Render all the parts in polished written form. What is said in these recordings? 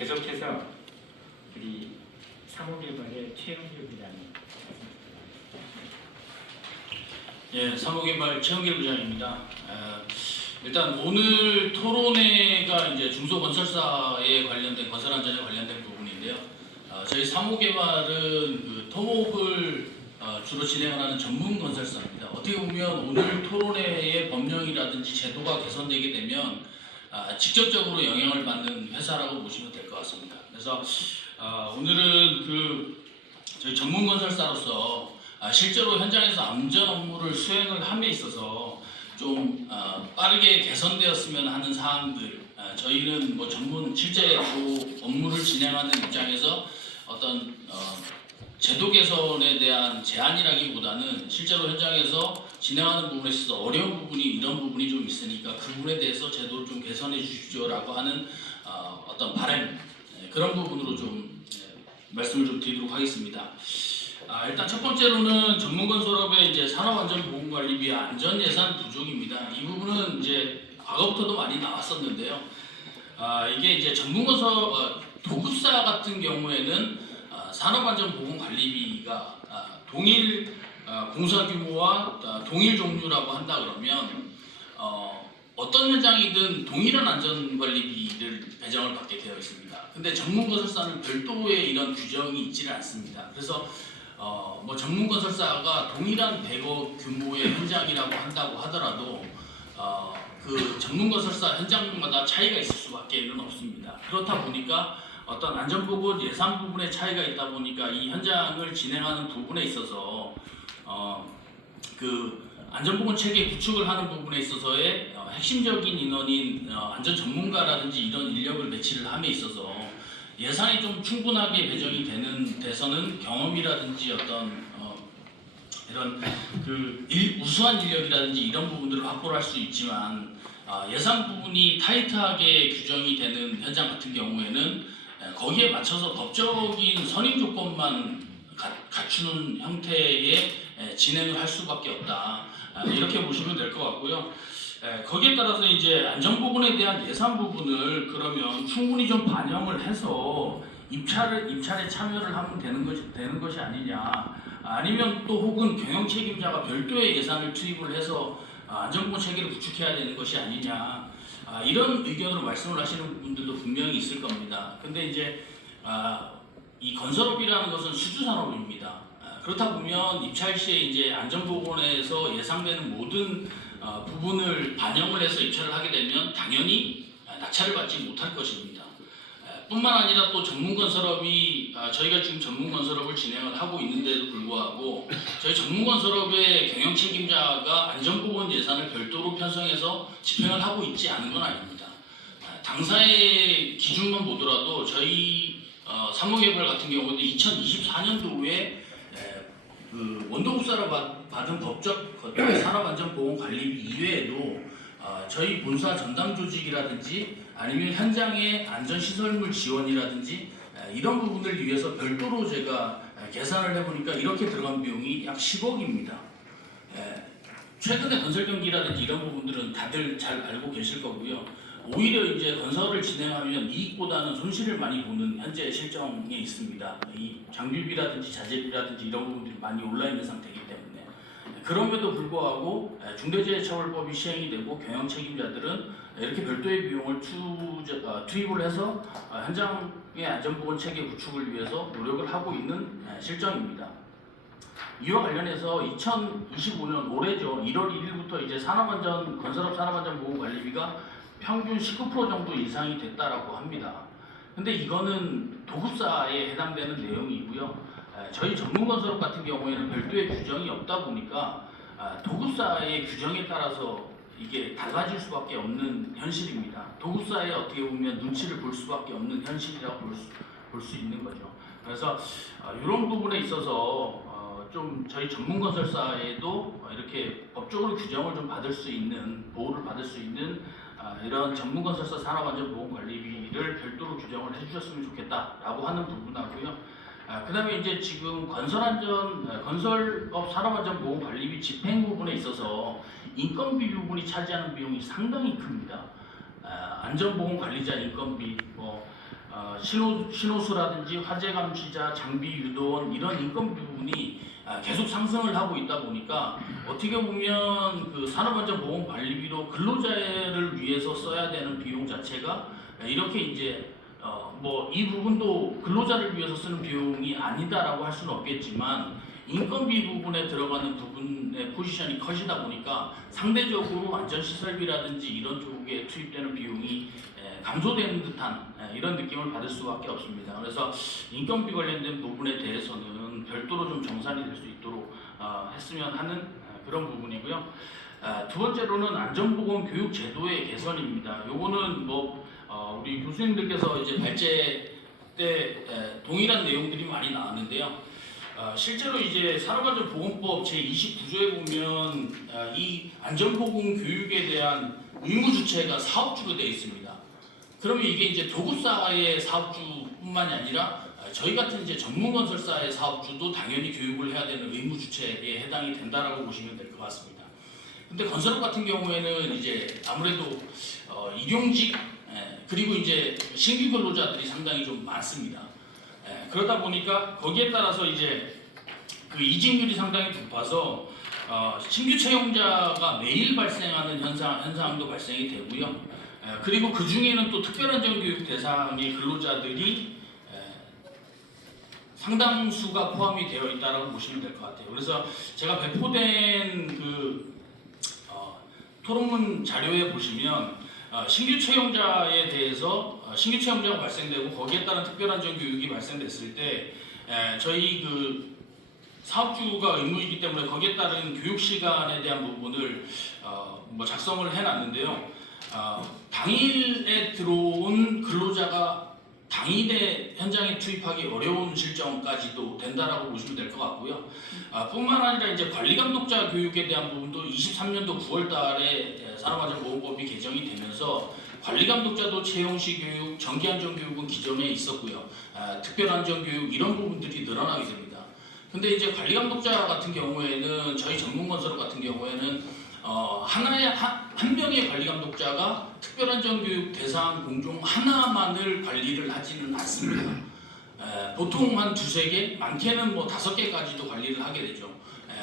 계속해서 우리 사무개발의 최영길 부장님. 예, 사무개발 최영길 부장입니다. 일단 오늘 토론회가 이제 중소건설사에 관련된 건설안전에 관련된 부분인데요. 저희 사무개발은 그 토목을 주로 진행하는 전문 건설사입니다. 어떻게 보면 오늘 토론회의 법령이라든지 제도가 개선되게 되면 직접적으로 영향을 받는 회사라고 보시면 될 것 같습니다. 그래서 오늘은 그 저희 전문 건설사로서 실제로 현장에서 안전 업무를 수행을 함에 있어서 좀 빠르게 개선되었으면 하는 사항들, 저희는 뭐 전문 실제 그 업무를 진행하는 입장에서 어떤 제도 개선에 대한 제안이라기보다는 실제로 현장에서 진행하는 부분에 있어서 어려운 부분이 이런 부분이 좀 있으니까 그 부분에 대해서 제도를 좀 개선해 주십시오라고 하는 어떤 바람, 그런 부분으로 좀 말씀을 좀 드리도록 하겠습니다. 일단 첫 번째로는 전문건설업의 이제 산업안전보건관리비 안전예산 부족입니다. 이 부분은 이제 과거부터도 많이 나왔었는데요. 이게 이제 전문건설 도급사 같은 경우에는 산업안전보건관리비가 동일 공사 규모와 동일 종류라고 한다 그러면 어떤 현장이든 동일한 안전관리비를 배정을 받게 되어 있습니다. 근데 전문건설사는 별도의 이런 규정이 있지는 않습니다. 그래서 뭐 전문건설사가 동일한 대거 규모의 현장이라고 한다고 하더라도 그 전문건설사 현장마다 차이가 있을 수밖에는 없습니다. 그렇다 보니까 어떤 안전보건 예산 부분에 차이가 있다 보니까 이 현장을 진행하는 부분에 있어서 그 안전보건 체계 구축을 하는 부분에 있어서의 핵심적인 인원인 안전 전문가라든지 이런 인력을 배치를 함에 있어서 예산이 좀 충분하게 배정이 되는 데서는 경험이라든지 어떤 이런 그 우수한 인력이라든지 이런 부분들을 확보를 할 수 있지만 예산 부분이 타이트하게 규정이 되는 현장 같은 경우에는 거기에 맞춰서 법적인 선임 조건만 갖추는 형태의 진행을 할 수밖에 없다. 이렇게 보시면 될 것 같고요. 거기에 따라서 이제 안전보건에 대한 예산 부분을 그러면 충분히 좀 반영을 해서 입찰에 참여를 하면 되는 것이 아니냐. 아니면 또 혹은 경영 책임자가 별도의 예산을 투입을 해서 안전보건 체계를 구축해야 되는 것이 아니냐. 이런 의견으로 말씀을 하시는 분들도 분명히 있을 겁니다. 근데 이제 이 건설업이라는 것은 수주산업입니다. 그렇다 보면 입찰 시에 이제 안전보건에서 예상되는 모든 부분을 반영을 해서 입찰을 하게 되면 당연히 낙찰을 받지 못할 것입니다. 뿐만 아니라 또 전문건설업이 저희가 지금 전문건설업을 진행을 하고 있는데도 불구하고 저희 전문건설업의 경영 책임자가 안전보건 예산을 별도로 편성해서 집행을 하고 있지 않은 건 아닙니다. 당사의 기준만 보더라도 저희 사무개발 같은 경우는 2024년도에 그 원도급사로 받은 법적 산업안전보건관리비 이외에도 저희 본사 전담 조직이라든지 아니면 현장의 안전시설물 지원이라든지 이런 부분을 위해서 별도로 제가 계산을 해보니까 이렇게 들어간 비용이 약 10억입니다. 최근에 건설 경기라든지 이런 부분들은 다들 잘 알고 계실 거고요. 오히려 이제 건설을 진행하면 이익보다는 손실을 많이 보는 현재 실정에 있습니다. 이 장비비라든지 자재비라든지 이런 부분들이 많이 올라 있는 상태이기 때문에 그럼에도 불구하고 중대재해처벌법이 시행이 되고 경영 책임자들은 이렇게 별도의 비용을 투입을 해서 현장의 안전보건 체계 구축을 위해서 노력을 하고 있는 실정입니다. 이와 관련해서 2025년 올해죠. 1월 1일부터 이제 건설업 산업안전보건관리비가 평균 19% 정도 인상이 됐다라고 합니다. 근데 이거는 도급사에 해당되는 내용이고요. 저희 전문건설업 같은 경우에는 별도의 규정이 없다 보니까 도급사의 규정에 따라서 이게 달라질 수밖에 없는 현실입니다. 도급사에 어떻게 보면 눈치를 볼 수밖에 없는 현실이라고 볼 수 있는 거죠. 그래서 이런 부분에 있어서 좀 저희 전문건설사에도 이렇게 법적으로 규정을 좀 받을 수 있는, 보호를 받을 수 있는 이런 전문건설사 산업안전보건관리비를 별도로 규정을 해주셨으면 좋겠다라고 하는 부분하고요. 그 다음에 이제 지금 건설업 산업안전보건관리비 집행 부분에 있어서 인건비 부분이 차지하는 비용이 상당히 큽니다. 안전보건관리자 인건비, 신호수라든지 화재 감시자, 장비 유도원 이런 인건비 부분이 계속 상승을 하고 있다 보니까 어떻게 보면 그 산업안전보건관리비로 근로자를 위해서 써야 되는 비용 자체가 이렇게 이제 뭐 이 부분도 근로자를 위해서 쓰는 비용이 아니다라고 할 수는 없겠지만 인건비 부분에 들어가는 부분의 포지션이 커지다 보니까 상대적으로 안전시설비라든지 이런 쪽에 투입되는 비용이 감소되는 듯한 이런 느낌을 받을 수밖에 없습니다. 그래서 인건비 관련된 부분에 대해서는 별도로 좀 정산이 될 수 있도록 했으면 하는 그런 부분이고요. 두 번째로는 안전보건 교육 제도의 개선입니다. 요거는 뭐 우리 교수님들께서 이제 발제 때 동일한 내용들이 많이 나왔는데요. 실제로 이제 산업안전보건법 제29조에 보면 이 안전보건 교육에 대한 의무 주체가 사업주로 되어 있습니다. 그러면 이게 이제 도급사의 사업주뿐만이 아니라 저희 같은 이제 전문건설사의 사업주도 당연히 교육을 해야 되는 의무 주체에 해당이 된다라고 보시면 될 것 같습니다. 근데 건설업 같은 경우에는 이제 아무래도 일용직 그리고 이제 신규 근로자들이 상당히 좀 많습니다. 그러다 보니까 거기에 따라서 이제 그 이직률이 상당히 높아서 신규 채용자가 매일 발생하는 현상도 발생이 되고요. 그리고 그 중에는 또 특별안전교육 대상의 근로자들이 상당수가 포함이 되어 있다고 보시면 될 것 같아요. 그래서 제가 배포된 그 토론문 자료에 보시면 신규 채용자에 대해서 신규 채용자가 발생되고 거기에 따른 특별안전교육이 발생됐을 때 저희 그 사업주가 의무이기 때문에 거기에 따른 교육 시간에 대한 부분을 뭐 작성을 해놨는데요. 당일에 들어온 근로자가 당일에 현장에 투입하기 어려운 실정까지도 된다라고 보시면 될 것 같고요. 뿐만 아니라 이제 관리감독자 교육에 대한 부분도 23년도 9월달에 산업안전보건법이 개정이 되면서 관리감독자도 채용시 교육, 정기안전교육은 기존에 있었고요. 특별안전교육 이런 부분들이 늘어나게 됩니다. 근데 이제 관리감독자 같은 경우에는 저희 전문건설 같은 경우에는 한 명의 관리감독자가 특별안전교육 대상 공종 하나만을 관리를 하지는 않습니다. 보통 한 2~3개, 많게는 뭐 5개까지도 관리를 하게 되죠.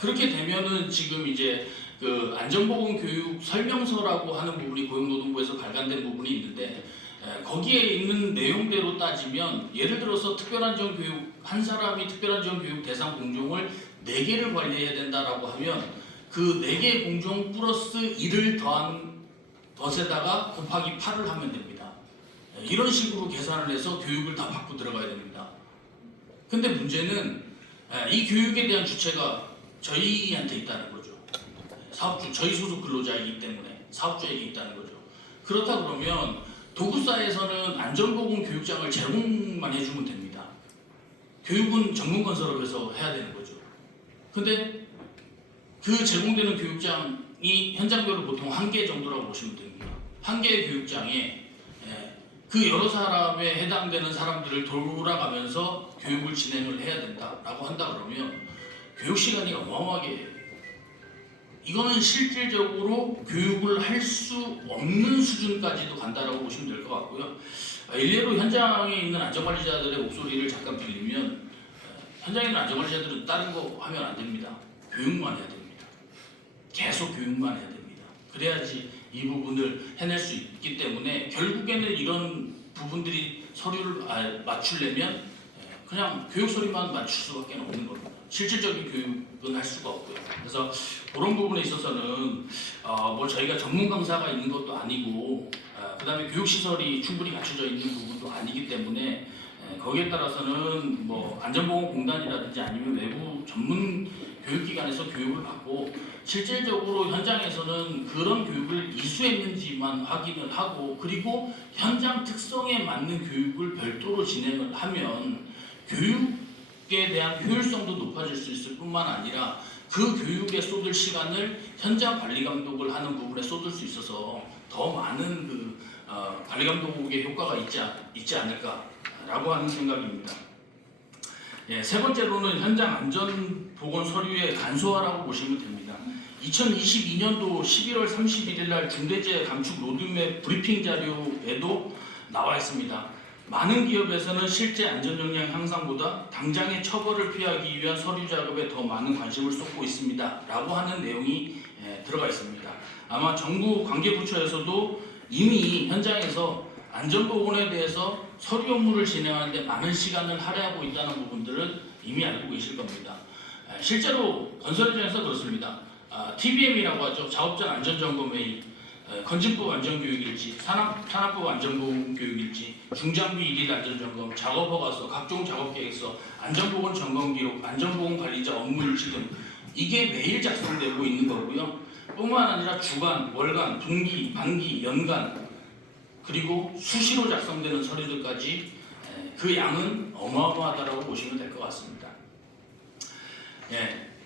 그렇게 되면은 지금 이제 그 안전보건교육 설명서라고 하는 부분이 고용노동부에서 발간된 부분이 있는데 거기에 있는 내용대로 따지면 예를 들어서 특별안전교육 한 사람이 특별안전교육 대상 공종을 4개를 관리해야 된다라고 하면 그 4개 공종 플러스 1을 더한 덫에다가 곱하기 8을 하면 됩니다. 이런 식으로 계산을 해서 교육을 다 받고 들어가야 됩니다. 근데 문제는 이 교육에 대한 주체가 저희한테 있다는 거죠. 사업주, 저희 소속 근로자이기 때문에 사업주에게 있다는 거죠. 그렇다 그러면 도급사에서는 안전보건 교육장을 제공만 해주면 됩니다. 교육은 전문건설업에서 해야 되는 거죠. 근데 그 제공되는 교육장이 현장별로 보통 1개 정도라고 보시면 됩니다. 1개의 교육장에 그 여러 사람에 해당되는 사람들을 돌아가면서 교육을 진행을 해야 된다라고 한다 그러면 교육 시간이 어마어마하게 이거는 실질적으로 교육을 할 수 없는 수준까지도 간다라고 보시면 될 것 같고요. 일례로 현장에 있는 안전관리자들의 목소리를 잠깐 빌리면 현장에 있는 안전관리자들은 다른 거 하면 안 됩니다. 교육만 해야 됩니다. 계속 교육만 해야 됩니다. 그래야지 이 부분을 해낼 수 있기 때문에 결국에는 이런 부분들이 서류를 맞추려면 그냥 교육 서류만 맞출 수밖에 없는 겁니다. 실질적인 교육은 할 수가 없고요. 그래서 그런 부분에 있어서는 뭐 저희가 전문 강사가 있는 것도 아니고 그다음에 교육 시설이 충분히 갖춰져 있는 부분도 아니기 때문에 거기에 따라서는 뭐 안전보건공단이라든지 아니면 외부 전문 교육기관에서 교육을 받고 실질적으로 현장에서는 그런 교육을 이수했는지만 확인을 하고 그리고 현장 특성에 맞는 교육을 별도로 진행을 하면 교육에 대한 효율성도 높아질 수 있을 뿐만 아니라 그 교육에 쏟을 시간을 현장 관리 감독을 하는 부분에 쏟을 수 있어서 더 많은 그 관리 감독의 효과가 있지 않을까라고 하는 생각입니다. 세 번째로는 현장 안전 보건 서류의 간소화라고 보시면 됩니다. 2022년도 11월 31일 날 중대재해 감축 로드맵 브리핑 자료에도 나와 있습니다. 많은 기업에서는 실제 안전 역량 향상보다 당장의 처벌을 피하기 위한 서류 작업에 더 많은 관심을 쏟고 있습니다. 라고 하는 내용이 들어가 있습니다. 아마 정부 관계부처에서도 이미 현장에서 안전보건에 대해서 서류 업무를 진행하는데 많은 시간을 할애하고 있다는 부분들을 이미 알고 계실 겁니다. 실제로 건설 현장에서 그렇습니다. TBM이라고 하죠. 작업장 안전점검회의, 건축법 안전교육일지, 산업법 안전보건교육일지, 중장비 일일 안전점검, 작업허가서, 각종 작업계획서, 안전보건 점검기록, 안전보건관리자 업무일지 등 이게 매일 작성되고 있는 거고요. 뿐만 아니라 주간, 월간, 분기, 반기, 연간 그리고 수시로 작성되는 서류들까지 그 양은 어마어마하다라고 보시면 될 것 같습니다.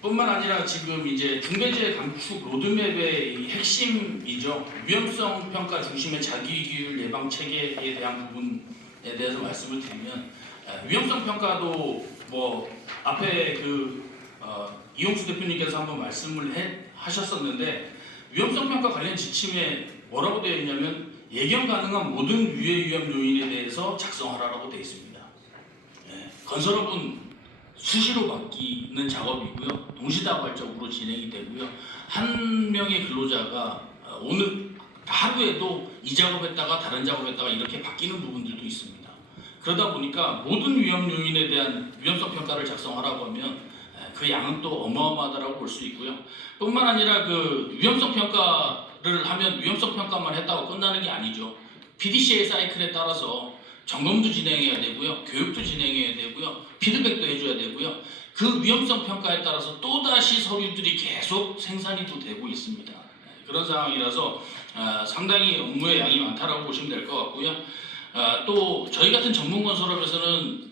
뿐만 아니라 지금 이제 중대재해 감축 로드맵의 이 핵심이죠. 위험성 평가 중심의 자기규율 예방 체계에 대한 부분에 대해서 말씀을 드리면 위험성 평가도 뭐 앞에 이용수 대표님께서 한번 말씀을 하셨었는데 위험성 평가 관련 지침에 뭐라고 되어 있냐면 예견 가능한 모든 유해 위험 요인에 대해서 작성하라라고 되어 있습니다. 건설업은 수시로 바뀌는 작업이고요. 동시다발적으로 진행이 되고요. 한 명의 근로자가 오늘 하루에도 이 작업했다가 다른 작업했다가 이렇게 바뀌는 부분들도 있습니다. 그러다 보니까 모든 위험 요인에 대한 위험성 평가를 작성하라고 하면 그 양은 또 어마어마하다라고 볼 수 있고요. 뿐만 아니라 그 위험성 평가를 하면 위험성 평가만 했다고 끝나는 게 아니죠. PDCA 사이클에 따라서 점검도 진행해야 되고요, 교육도 진행해야 되고요, 피드백도 해줘야 되고요. 그 위험성 평가에 따라서 또다시 서류들이 계속 생산이 또 되고 있습니다. 그런 상황이라서 상당히 업무의 양이 많다라고 보시면 될 것 같고요. 또 저희 같은 전문 건설업에서는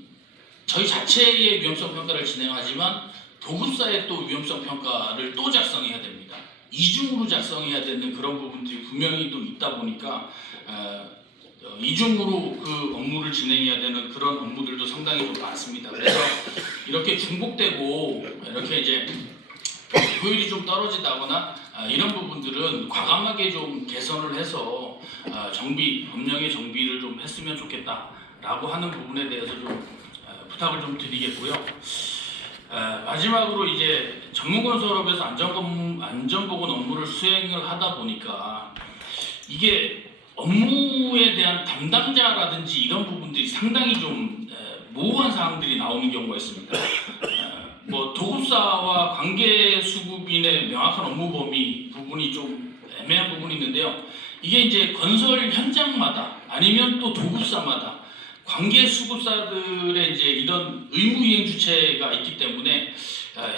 저희 자체의 위험성 평가를 진행하지만 도급사의 또 위험성 평가를 또 작성해야 됩니다. 이중으로 작성해야 되는 그런 부분들이 분명히 또 있다 보니까 이중으로 그 업무를 진행해야 되는 그런 업무들도 상당히 좀 많습니다. 그래서 이렇게 중복되고 이렇게 이제 효율이 좀 떨어지다거나 이런 부분들은 과감하게 좀 개선을 해서 법령의 정비를 좀 했으면 좋겠다라고 하는 부분에 대해서 좀 부탁을 좀 드리겠고요. 마지막으로 이제 전문건설업에서 안전보건 업무를 수행을 하다 보니까 이게 업무에 대한 담당자라든지 이런 부분들이 상당히 좀 모호한 사항들이 나오는 경우가 있습니다. 뭐 도급사와 관계수급인의 명확한 업무 범위 부분이 좀 애매한 부분이 있는데요. 이게 이제 건설 현장마다 아니면 또 도급사마다 관계수급사들의 이제 이런 의무이행 주체가 있기 때문에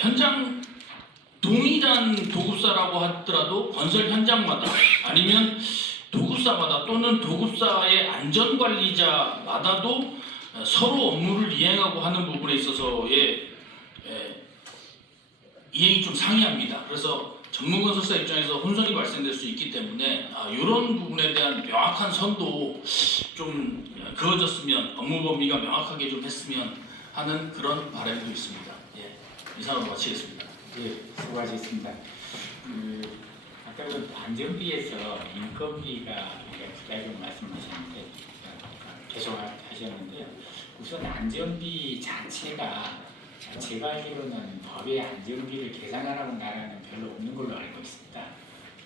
현장 동일한 도급사라고 하더라도 건설 현장마다 아니면 도급사마다 또는 도급사의 안전관리자마다도 서로 업무를 이행하고 하는 부분에 있어서의 이행이 좀 상이합니다. 그래서 전문건설사 입장에서 혼선이 발생될 수 있기 때문에 이런 부분에 대한 명확한 선도 좀 그어졌으면 업무 범위가 명확하게 좀 했으면 하는 그런 바람도 있습니다. 이상으로 마치겠습니다. 수고하셨습니다. 아까 그 안전비에서 인건비가 부장님 말씀하셨는데 계속 하셨는데요. 우선 안전비 자체가 제가 알기로는 법에 안전비를 계산하라는 나라는 별로 없는 걸로 알고 있습니다.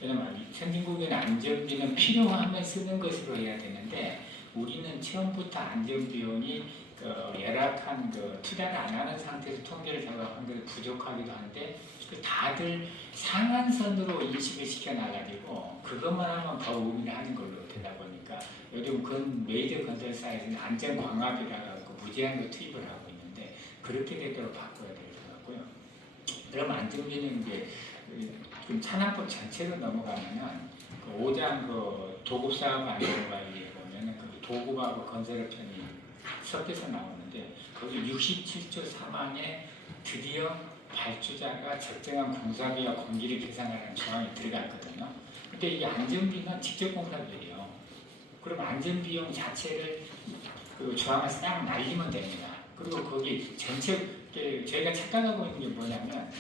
왜냐면 선진국에는 안전비는 필요하면 쓰는 것으로 해야 되는데 우리는 처음부터 안전비용이 열악한 투자를 안 하는 상태에서 통계를 작업한 것이 부족하기도 한데 다들 상한선으로 인식을 시켜놔가지고 그것만 하면 더 의미를 하는 걸로 되다 보니까 요즘 메이저 건설사에서는 안전광합이라고 무제한으로 투입을 하고 있는데 그렇게 되도록 바꿔야 될 것 같고요. 그럼 안전비는 이제 좀 산업법 전체로 넘어가면은 5장 도급사업 안전관리에 보면은 도급하고 건설업 편이 섞여서 나오는데 거기 67조 3항에 드디어 발주자가 적정한 공사비와 공기를 계산하라는 조항이 들어갔거든요. 근데 이 안전비는 직접 공사비예요. 그럼 안전비용 자체를 조항을 싹 날리면 됩니다. 그리고 거기 전체 저희가 착각하고 있는 게 뭐냐면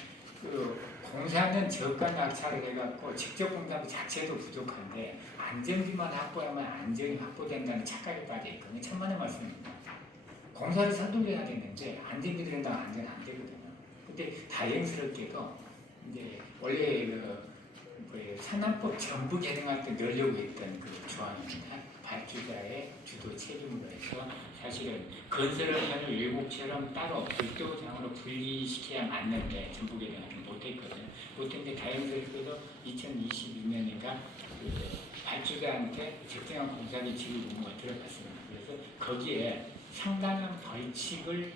공사는 저가 낙찰을 해갖고 직접 공사 자체도 부족한데 안전비만 확보하면 안전이 확보된다는 착각에 빠져 있거든요. 천만의 말씀입니다. 공사를 선도해야 되는데 안전비 들인다고 안전 안 되거든요. 근데 다행스럽게도 이제 원래 산안법 전부 개정할 때 넣으려고 했던 그 조항입니다. 발주자의 주도 책임으로 해서 사실은 건설업체는 외국처럼 따로 별도장으로 분리시켜야 맞는데 전부 개정하지 못했거든요. 못했는데 다행스럽게도 2022년인가 그 발주자한테 적정한 공사비 지급 의무가 들어갔습니다. 그래서 거기에 상당한 벌칙을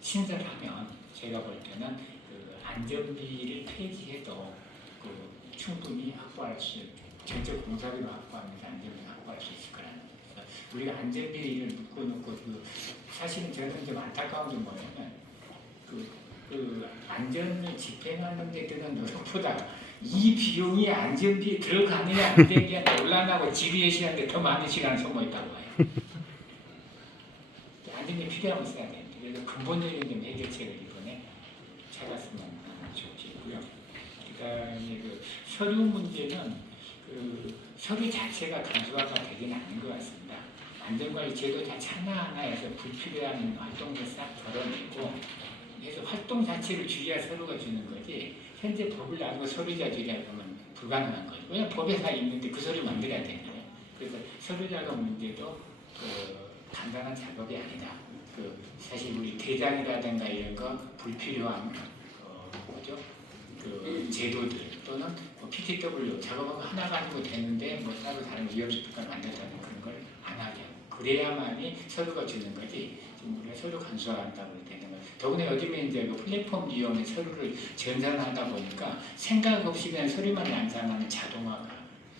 신설하면 제가 볼 때는 그 안전비를 폐지해도 그 충분히 확보할 수, 전체 공사비를 확보하면서 안전비를 확보할 수 있을 거라는 거예요. 우리가 안전비를 묶어놓고 사실은 저는 좀 안타까운 게 뭐냐면 그 안전을 집행하는 데 드는 노력보다 이 비용이 안전비에 들어가느냐 안 되느냐 논란하고 지리시는데 더 많은 시간을 소모했다고 해요. 안전비 필요하면 써야 되는데 그래서 근본적인 좀 해결책을 이번에 찾았으면 좋겠고요. 그다음에 그 서류 문제는 그 서류 자체가 간소화가 되지는 않는 것 같습니다. 안전관리 제도 자체 하나하나에서 불필요한 활동을 싹 덜어내고 그래서 활동 자체를 주의할 서류가 주는 거지 현재 법을 놔두고 서류자 주의하면 불가능한 거예요. 왜냐하면 법에 다 있는데 그 서류 만들어야 되는 거예요. 그래서 서류 작업 문제도 간단한 작업이 아니다. 사실 우리 대장이라든가 이런 거 불필요한 뭐죠? 그 제도들 또는 PTW 작업하고 하나 가지고 되는데 뭐 따로 다른 위험수법을 만든다는 그런 걸 안 하게 하고 그래야만이 서류가 주는 거지. 지금 우리가 서류 간소화한다고 되는 거예요. 더구나 요즘에 이제 그 플랫폼 이용의 서류를 전산하다 보니까 생각 없이 그냥 서류만 양산하는 자동화가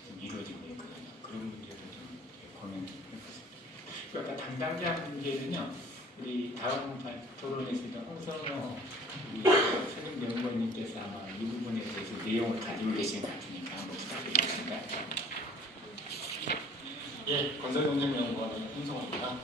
좀 이루어지고 있거든요. 그런 문제도 좀 고민해보겠습니다. 아까 담당자 문제는요. 우리 다음 토론에서도 홍성호 선임연구원님께서 아마 이 부분에 대해서 내용을 가지고 계신 것 같으니까 한번 부탁드리겠습니다. 예, 건설경쟁연구원의 홍성호입니다.